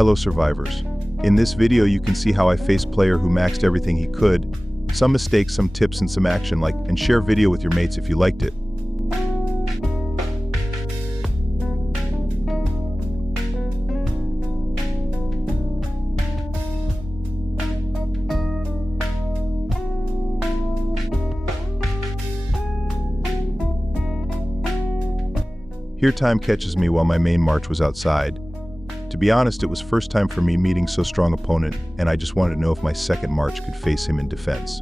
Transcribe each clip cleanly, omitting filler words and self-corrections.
Hello survivors. In this video you can see how I faced player who maxed everything he could, some mistakes, some tips, and some action, and share video with your mates if you liked it. Here time catches me while my main march was outside. To be honest, it was first time for me meeting so strong opponent, and I just wanted to know if my second march could face him in defense.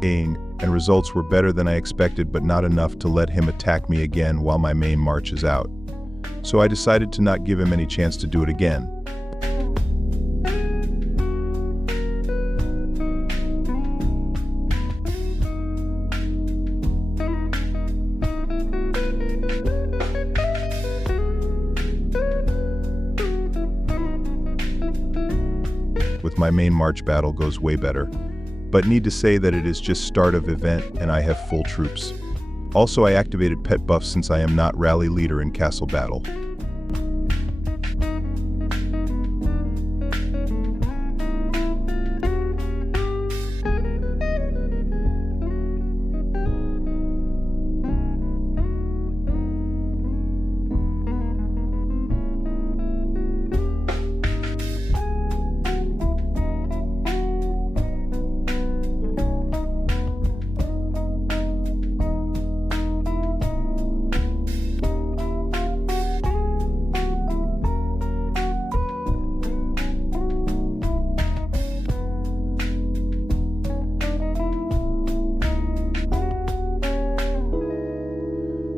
And results were better than I expected, but not enough to let him attack me again while my main march is out. So I decided to not give him any chance to do it again. With my main march battle goes way better, but need to say that it is just start of event and I have full troops. Also I activated pet buffs since I am not rally leader in castle battle.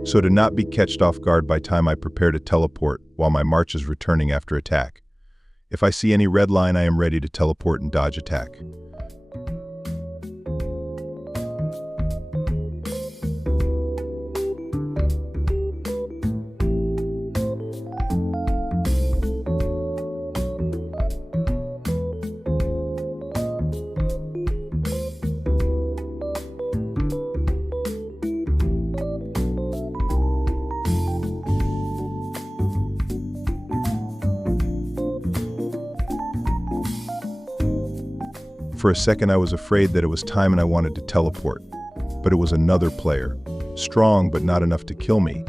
So to not be catched off guard by time I prepare to teleport while my march is returning after attack. If I see any red line, I am ready to teleport and dodge attack. For a second I was afraid that it was time and I wanted to teleport, but it was another player. Strong, but not enough to kill me.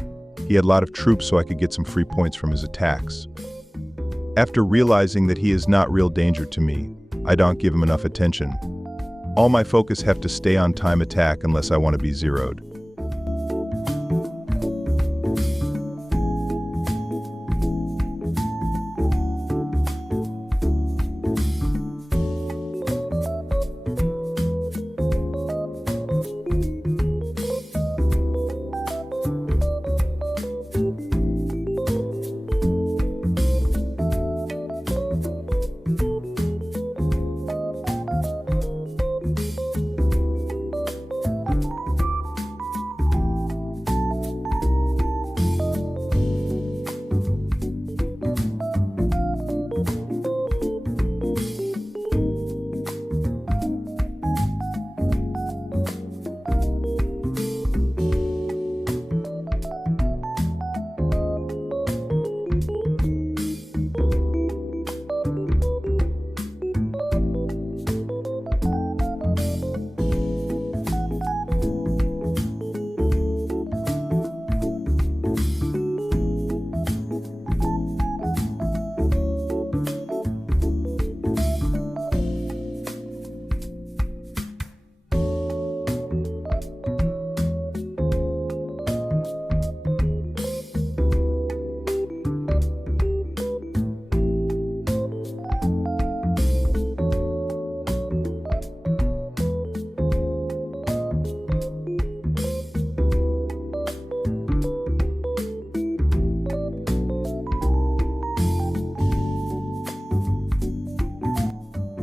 He had a lot of troops so I could get some free points from his attacks. After realizing that he is not real danger to me, I don't give him enough attention. All my focus have to stay on time attack unless I want to be zeroed.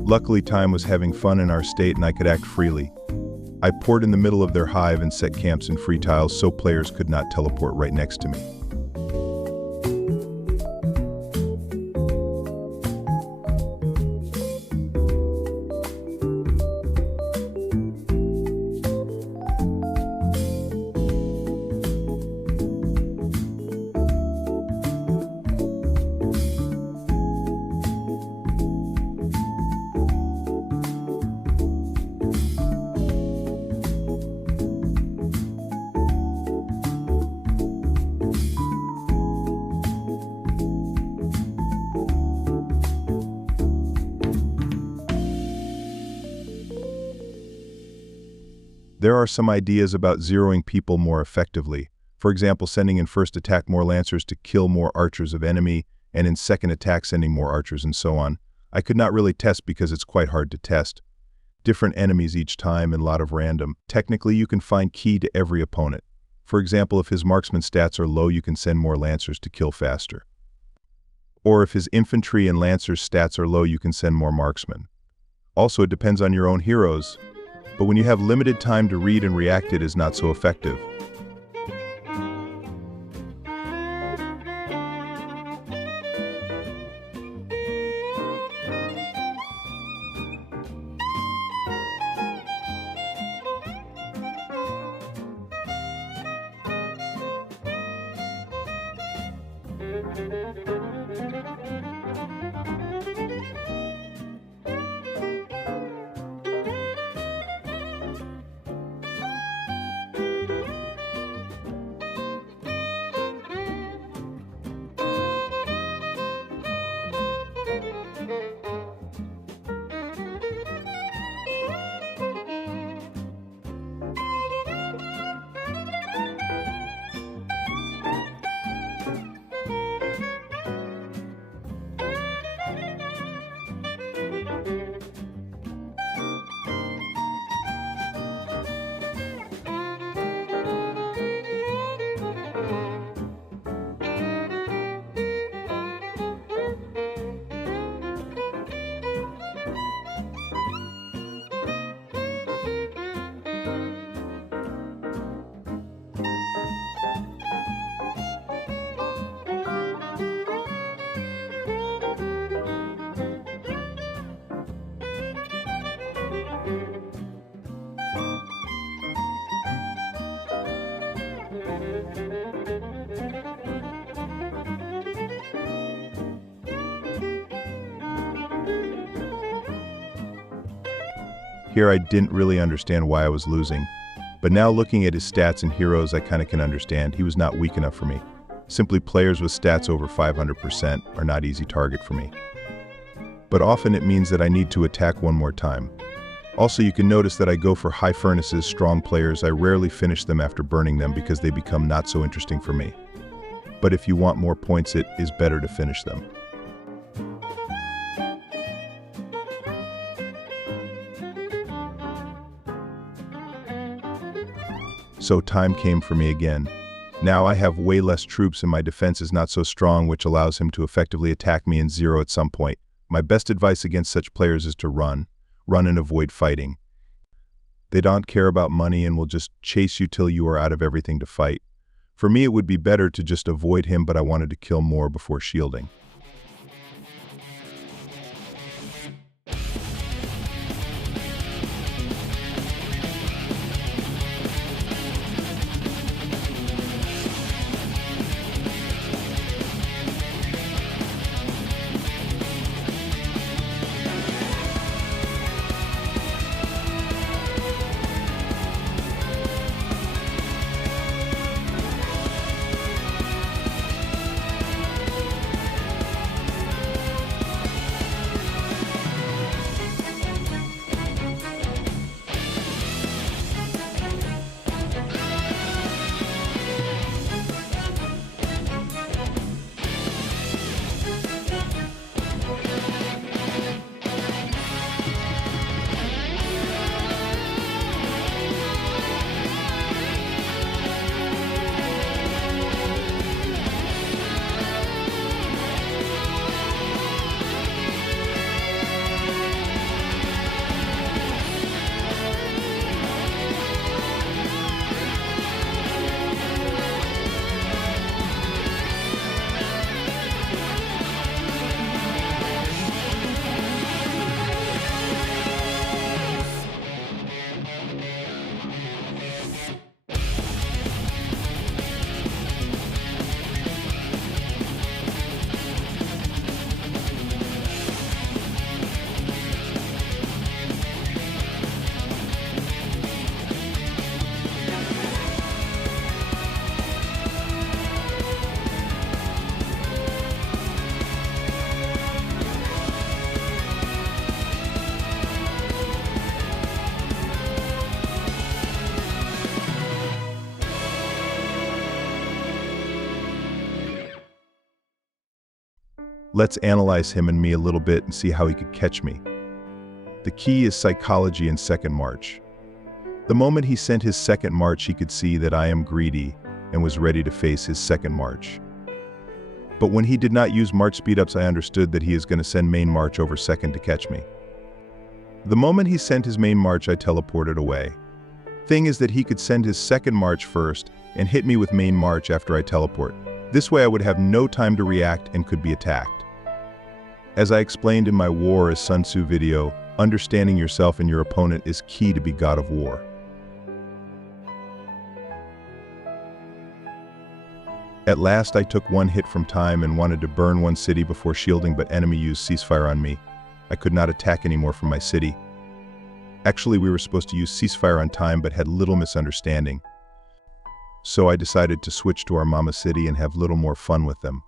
Luckily, time was having fun in our state and I could act freely. I poured in the middle of their hive and set camps in free tiles so players could not teleport right next to me. There are some ideas about zeroing people more effectively. For example, sending in first attack more lancers to kill more archers of enemy, and in second attack sending more archers and so on. I could not really test because it's quite hard to test. Different enemies each time and a lot of random. Technically, you can find key to every opponent. For example, if his marksman stats are low, you can send more lancers to kill faster. Or if his infantry and lancers stats are low, you can send more marksmen. Also, it depends on your own heroes. But when you have limited time to read and react, it is not so effective. Here I didn't really understand why I was losing, but now looking at his stats and heroes I kinda can understand. He was not weak enough for me. Simply players with stats over 500% are not easy target for me. But often it means that I need to attack one more time. Also, you can notice that I go for high furnaces, strong players. I rarely finish them after burning them because they become not so interesting for me. But if you want more points, it is better to finish them. So time came for me again. Now I have way less troops and my defense is not so strong, which allows him to effectively attack me and zero at some point. My best advice against such players is to run and avoid fighting. They don't care about money and will just chase you till you are out of everything to fight. For me, it would be better to just avoid him, but I wanted to kill more before shielding. Let's analyze him and me a little bit and see how he could catch me. The key is psychology and second march. The moment he sent his second march, he could see that I am greedy and was ready to face his second march. But when he did not use march speedups, I understood that he is going to send main march over second to catch me. The moment he sent his main march, I teleported away. Thing is that he could send his second march first and hit me with main march after I teleport. This way I would have no time to react and could be attacked. As I explained in my War as Sun Tzu video, understanding yourself and your opponent is key to be God of War. At last I took one hit from time and wanted to burn one city before shielding, but enemy used ceasefire on me. I could not attack anymore from my city. Actually, we were supposed to use ceasefire on time but had little misunderstanding. So I decided to switch to our mama city and have little more fun with them.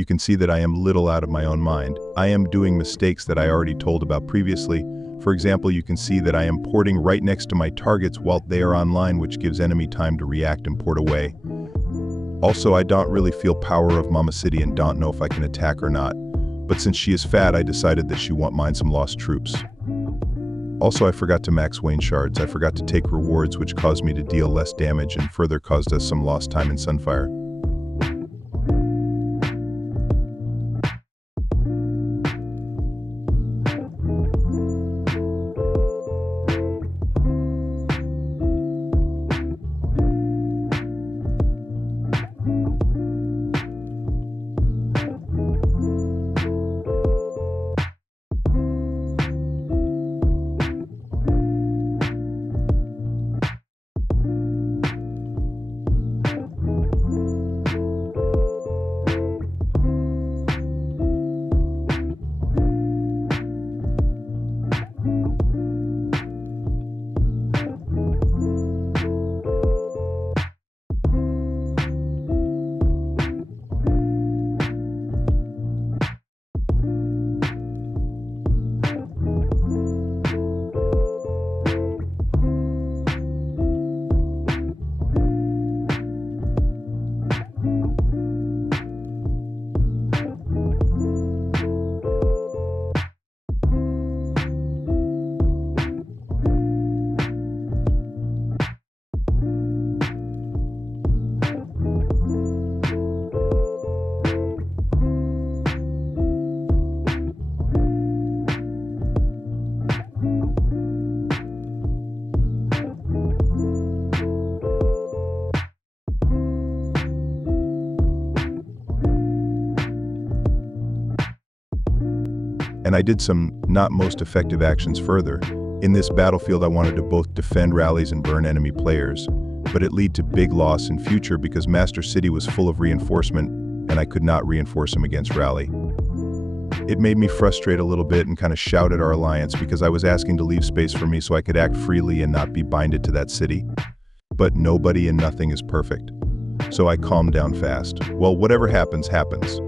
You can see that I am little out of my own mind. I am doing mistakes that I already told about previously. For example, you can see that I am porting right next to my targets while they are online, which gives enemy time to react and port away. Also, I don't really feel power of Mama City and don't know if I can attack or not. But since she is fat, I decided that she won't mind some lost troops. Also, I forgot to max Wayne shards. I forgot to take rewards, which caused me to deal less damage and further caused us some lost time in Sunfire. and I did some not most effective actions further. In this battlefield, I wanted to both defend rallies and burn enemy players, but it led to big loss in future because Master City was full of reinforcement, and I could not reinforce him against rally. It made me frustrate a little bit and kind of shout at our alliance because I was asking to leave space for me so I could act freely and not be binded to that city. But nobody and nothing is perfect. So I calmed down fast. Well, whatever happens, happens.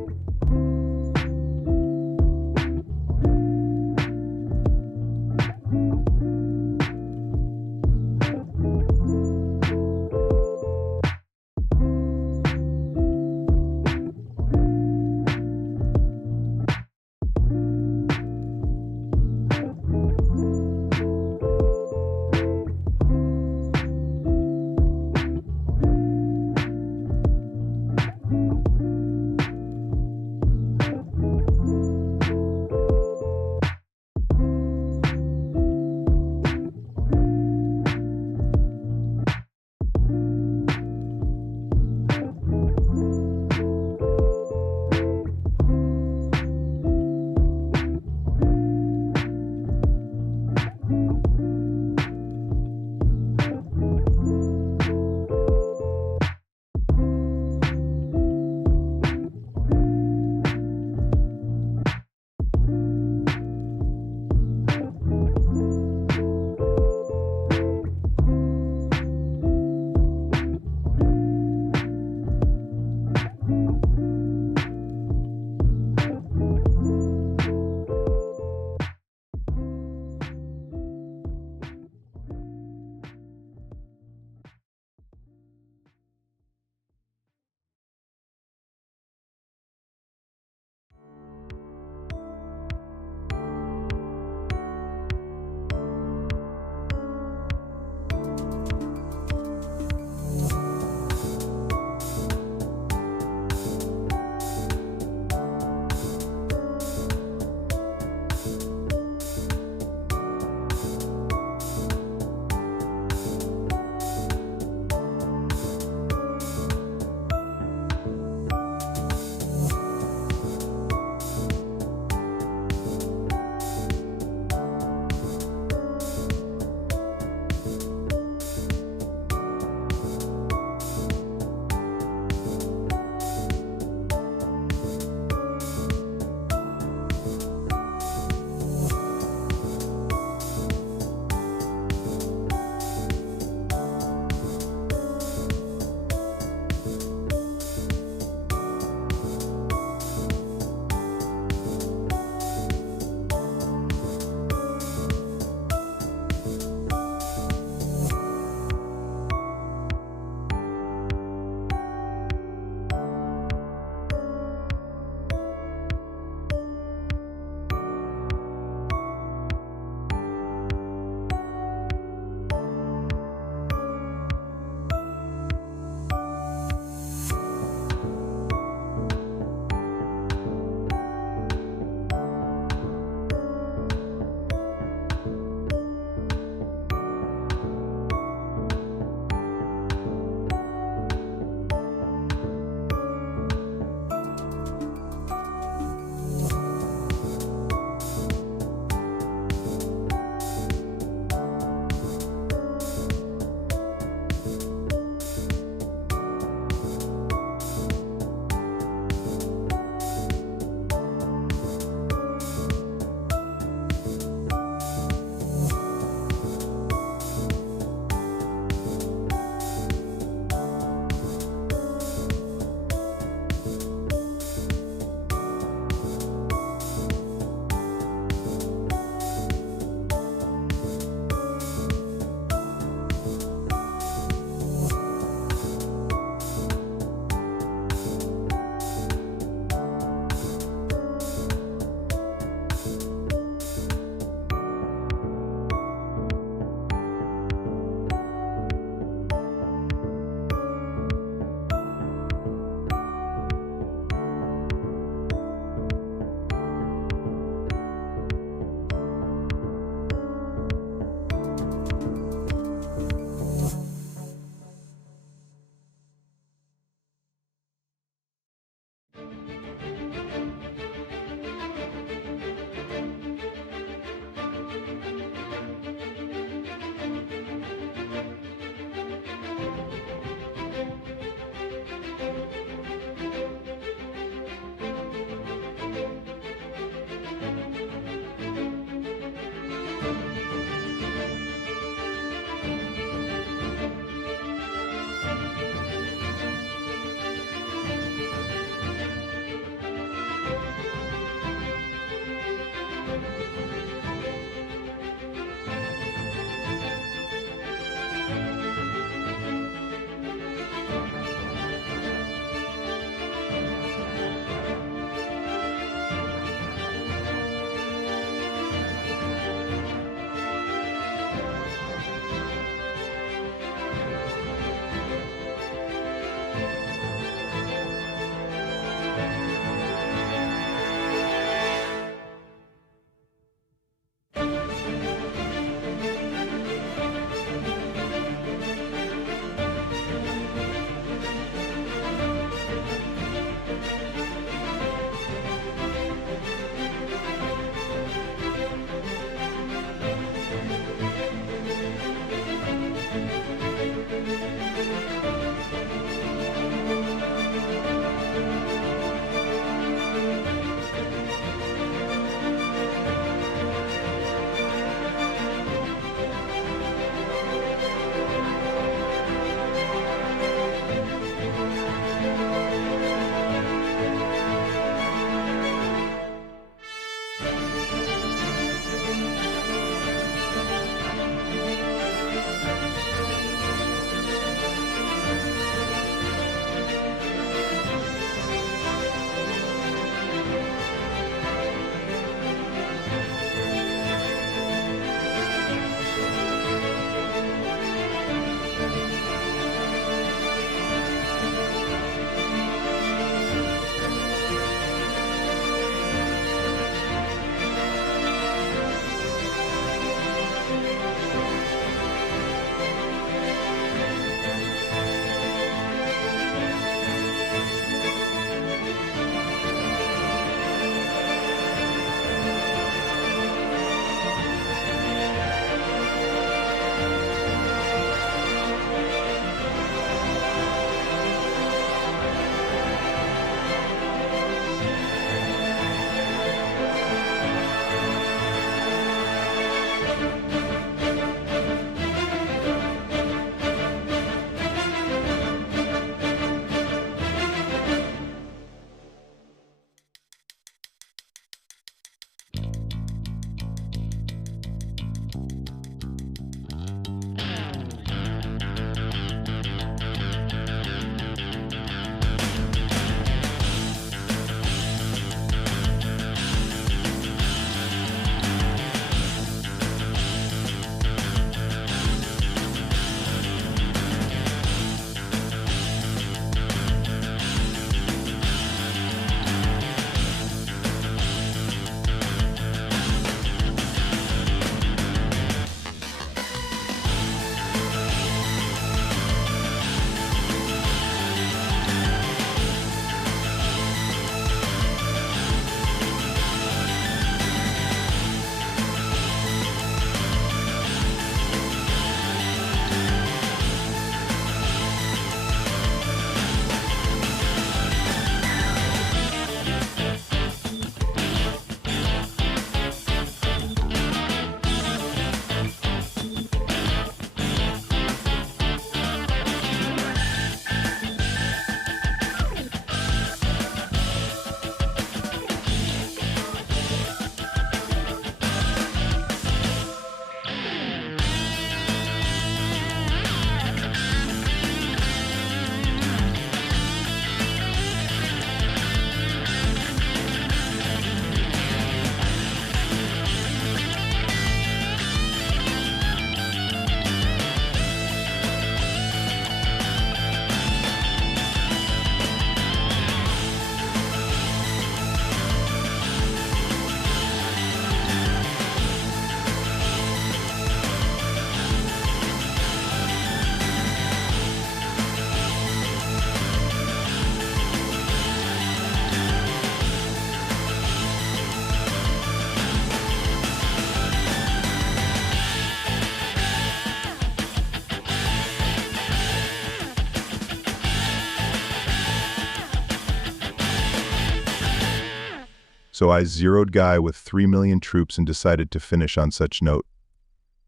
So I zeroed Guy with 3 million troops and decided to finish on such note.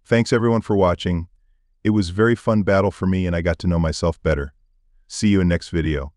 Thanks everyone for watching. It was very fun battle for me and I got to know myself better. See you in next video.